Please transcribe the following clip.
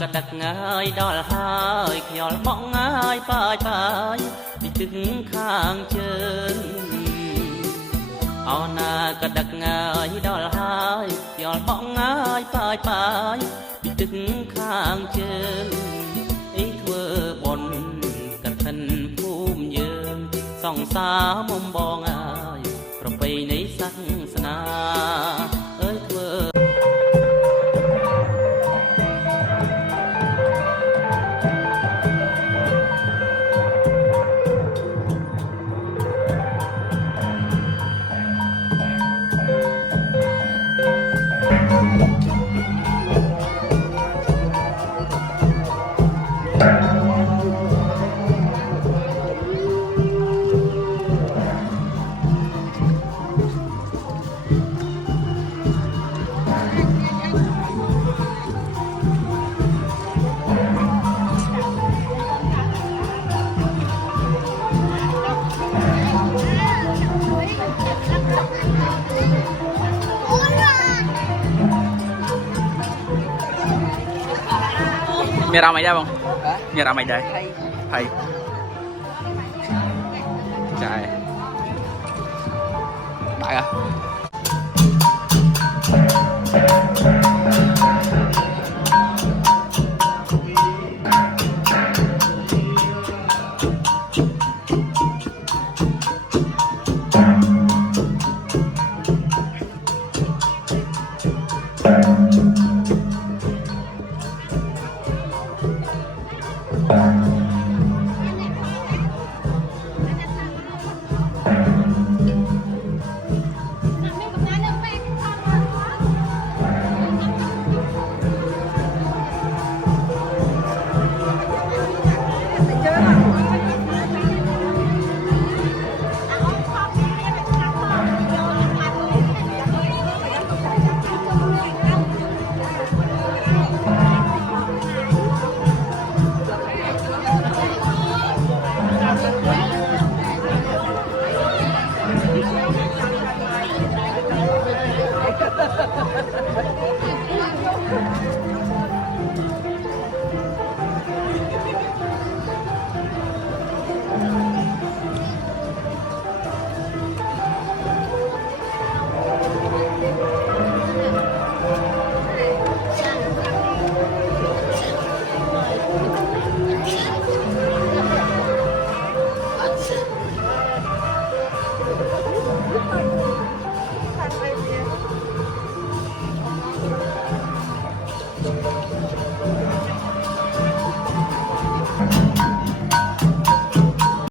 กระดักง่ายดอลหายขยอลมองง่ายปายปายไปถึงข้างเชิญเอาหน้ากระดักง่ายดอลหายขยอลมองง่ายปายปายไปถึงข้างเชิญไอ้เธอบนกระทันภูมิเยิมส่องสามมบองง่ายเราไปในสังสนาเอ้ยเธอมีอะไรได้บ้างมีอะไรได้ไพ่ใช่ได้อะ